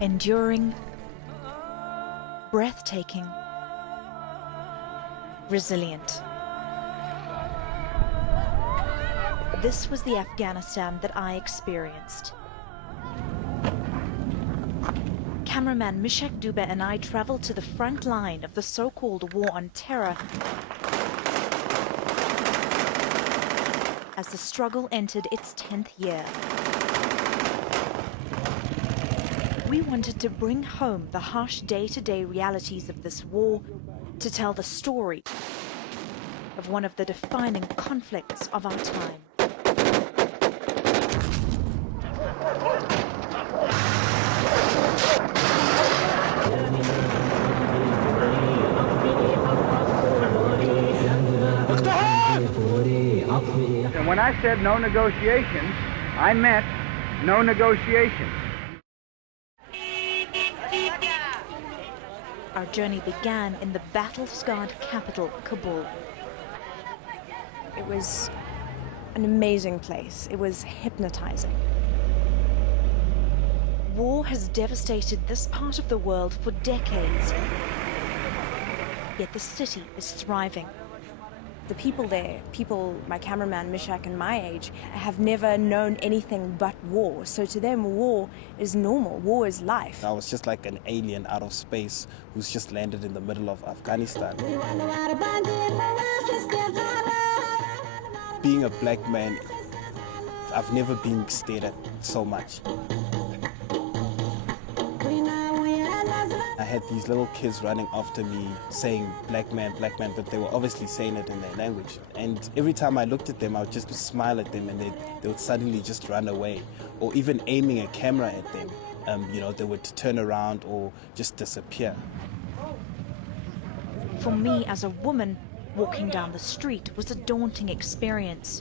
Enduring, breathtaking, resilient. This was the Afghanistan that I experienced. Cameraman Mishak Dube and I traveled to the front line of the so-called war on terror as the struggle entered its 10th year. We wanted to bring home the harsh day-to-day realities of this war, to tell the story of one of the defining conflicts of our time. And when I said no negotiations, I meant no negotiations. Our journey began in the battle-scarred capital, Kabul. It was an amazing place. It was hypnotizing. War has devastated this part of the world for decades, yet the city is thriving. The people there, my cameraman Mishak and my age, have never known anything but war. So to them, war is normal. War is life. I was just like an alien out of space who's just landed in the middle of Afghanistan. Being a black man, I've never been stared at so much. I had these little kids running after me saying black man, but they were obviously saying it in their language. And every time I looked at them, I would just smile at them and they would suddenly just run away. Or even aiming a camera at them, they would turn around or just disappear. For me as a woman, walking down the street was a daunting experience.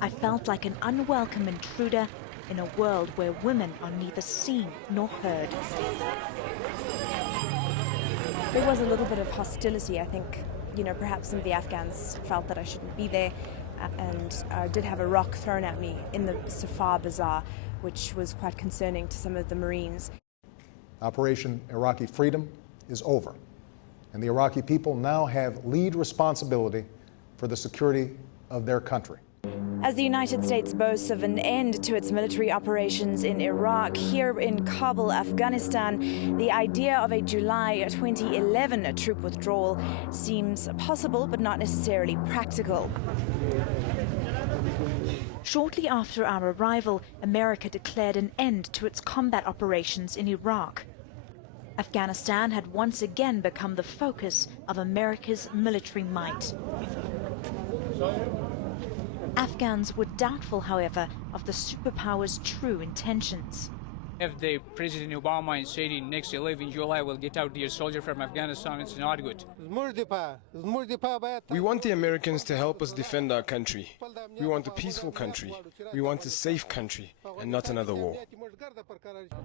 I felt like an unwelcome intruder in a world where women are neither seen nor heard. There was a little bit of hostility. I think, perhaps some of the Afghans felt that I shouldn't be there, and I did have a rock thrown at me in the Safar Bazaar, which was quite concerning to some of the Marines. Operation Iraqi Freedom is over, and the Iraqi people now have lead responsibility for the security of their country. As the United States boasts of an end to its military operations in Iraq, here in Kabul, Afghanistan, the idea of a July 2011 troop withdrawal seems possible but not necessarily practical. Shortly after our arrival, America declared an end to its combat operations in Iraq. Afghanistan had once again become the focus of America's military might. Afghans were doubtful, however, of the superpower's true intentions. If the President Obama is saying next 11 July will get out their soldier from Afghanistan, it's not good. We want the Americans to help us defend our country. We want a peaceful country. We want a safe country and not another war.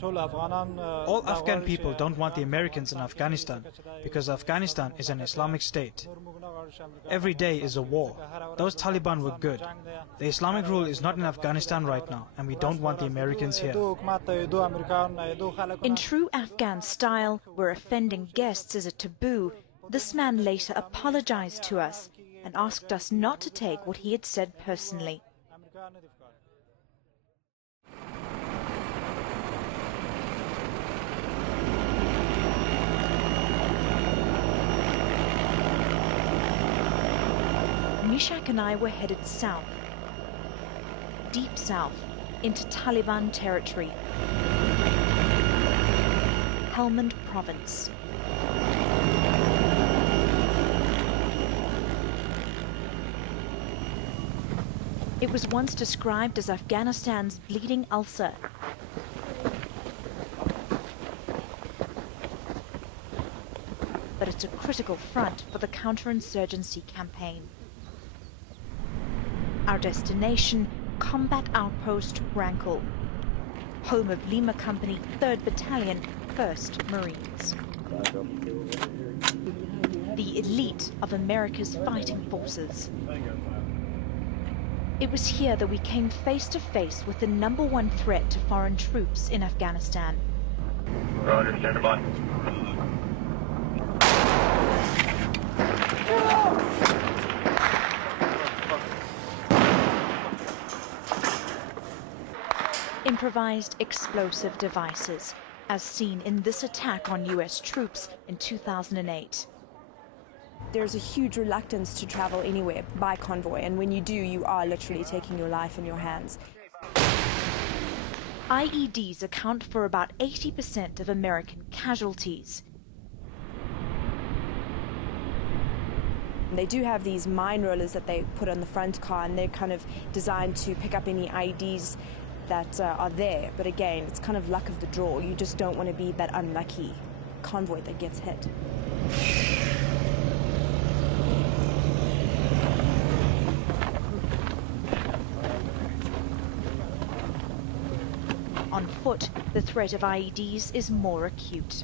All Afghan people don't want the Americans in Afghanistan because Afghanistan is an Islamic state. Every day is a war. Those Taliban were good. The Islamic rule is not in Afghanistan right now, and we don't want the Americans here. In true Afghan style, where offending guests is a taboo, this man later apologized to us and asked us not to take what he had said personally. Mishak and I were headed south, deep south, into Taliban territory, Helmand province. It was once described as Afghanistan's bleeding ulcer. But it's a critical front for the counterinsurgency campaign. Our destination, Combat Outpost Rankle, home of Lima Company 3rd Battalion, 1st Marines. The elite of America's fighting forces. It was here that we came face to face with the #1 threat to foreign troops in Afghanistan. Roger, stand by. Improvised explosive devices, as seen in this attack on US troops in 2008. There's a huge reluctance to travel anywhere by convoy, and when you do, you are literally taking your life in your hands. IEDs account for about 80% of American casualties. They do have these mine rollers that they put on the front car, and they're kind of designed to pick up any IEDs that are there. But again, it's kind of luck of the draw. You just don't want to be that unlucky convoy that gets hit. On foot, the threat of IEDs is more acute.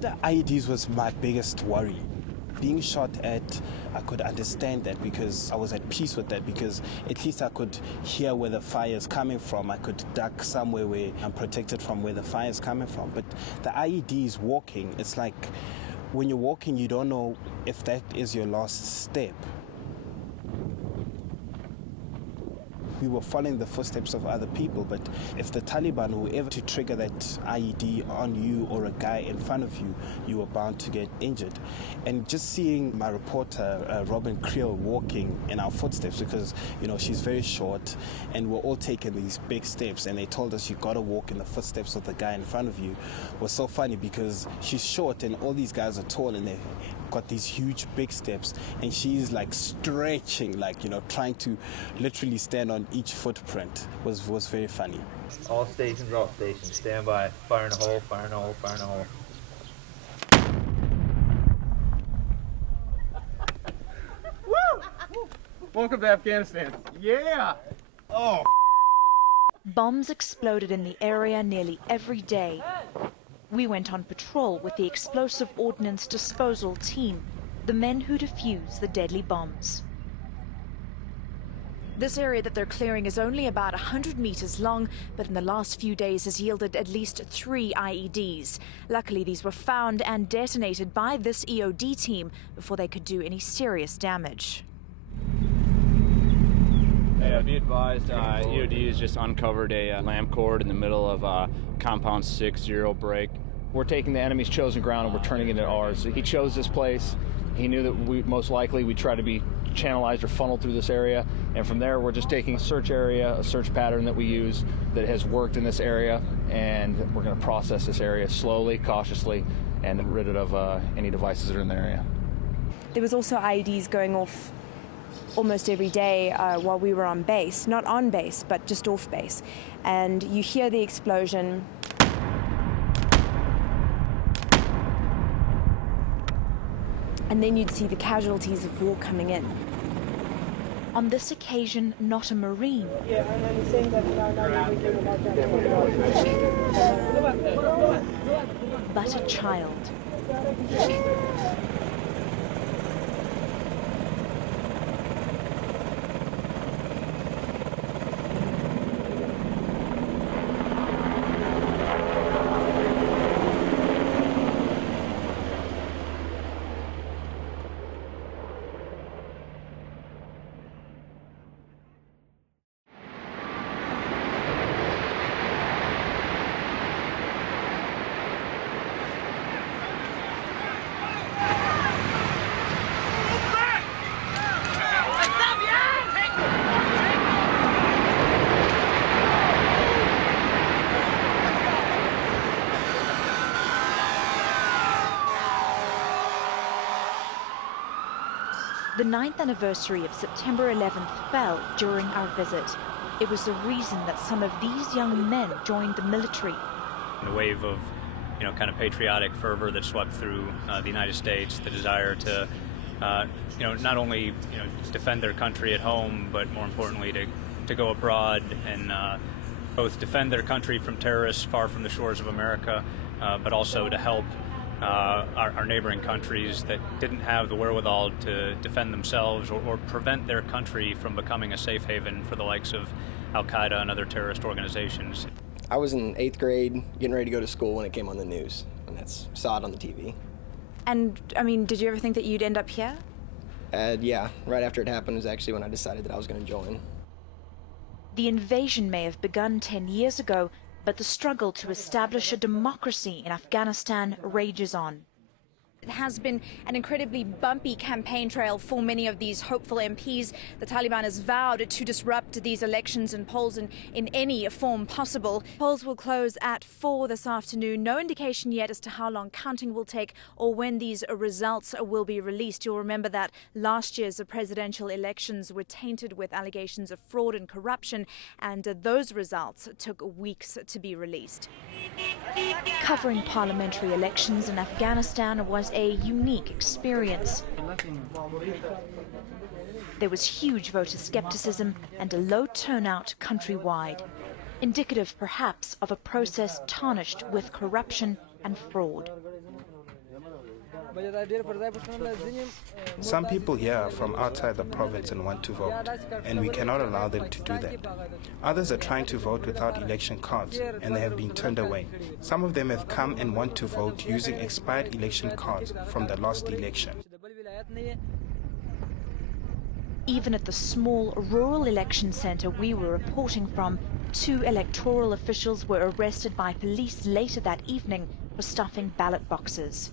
The IEDs was my biggest worry. Being shot at, I could understand that because I was at peace with that, because at least I could hear where the fire is coming from. I could duck somewhere where I'm protected from where the fire is coming from. But the IEDs walking, it's like when you're walking, you don't know if that is your last step. We were following the footsteps of other people, but if the Taliban were ever to trigger that IED on you or a guy in front of you, you were bound to get injured. And just seeing my reporter, Robin Creel, walking in our footsteps, because, you know, she's very short, and we're all taking these big steps, and they told us you gotta walk in the footsteps of the guy in front of you, was so funny because she's short and all these guys are tall and they've got these huge big steps, and she's like stretching, like, you know, trying to literally stand on each footprint. Was very funny. All stations, stand by. Fire in the hole, fire in the hole, fire in the hole. Woo! Welcome to Afghanistan. Yeah! Oh. Bombs exploded in the area nearly every day. We went on patrol with the Explosive Ordnance Disposal Team, the men who defuse the deadly bombs. This area that they're clearing is only about 100 meters long, but in the last few days has yielded at least 3 IEDs. Luckily, these were found and detonated by this EOD team before they could do any serious damage. Yeah, be advised, EOD has just uncovered a lamp cord in the middle of Compound 6, zero break. We're taking the enemy's chosen ground and we're turning it into ours. He chose this place. He knew that we most likely we'd try to be channelized or funneled through this area, and from there we're just taking a search area, a search pattern that we use that has worked in this area, and we're going to process this area slowly, cautiously, and get rid of any devices that are in the area. There was also IEDs going off almost every day while we were on base, not on base, but just off base, and you hear the explosion. And then you'd see the casualties of war coming in. On this occasion, not a Marine, but a child. The 9th anniversary of September 11th fell during our visit. It was the reason that some of these young men joined the military. The wave of, kind of patriotic fervor that swept through the United States, the desire to, not only, defend their country at home, but more importantly to go abroad and both defend their country from terrorists far from the shores of America, but also to help our neighboring countries that didn't have the wherewithal to defend themselves or prevent their country from becoming a safe haven for the likes of Al-Qaeda and other terrorist organizations. I was in 8th grade, getting ready to go to school when it came on the news, and saw it on the TV. And, I mean, did you ever think that you'd end up here? Yeah, right after it happened was actually when I decided that I was going to join. The invasion may have begun 10 years ago, but the struggle to establish a democracy in Afghanistan rages on. It has been an incredibly bumpy campaign trail for many of these hopeful MPs. The Taliban has vowed to disrupt these elections and polls in any form possible. Polls will close at 4 this afternoon. No indication yet as to how long counting will take or when these results will be released. You'll remember that last year's presidential elections were tainted with allegations of fraud and corruption, and those results took weeks to be released. Covering parliamentary elections in Afghanistan was a unique experience. There was huge voter skepticism and a low turnout countrywide, indicative perhaps of a process tarnished with corruption and fraud. Some people here are from outside the province and want to vote, and we cannot allow them to do that. Others are trying to vote without election cards, and they have been turned away. Some of them have come and want to vote using expired election cards from the last election. Even at the small rural election centre we were reporting from, 2 electoral officials were arrested by police later that evening for stuffing ballot boxes.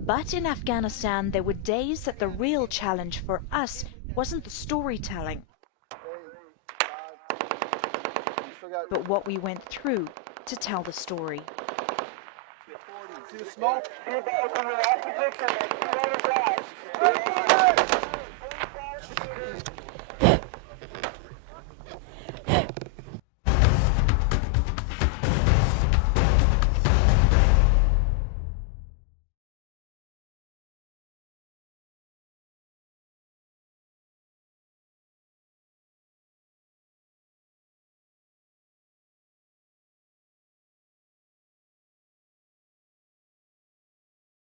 But in Afghanistan, there were days that the real challenge for us wasn't the storytelling, but what we went through to tell the story.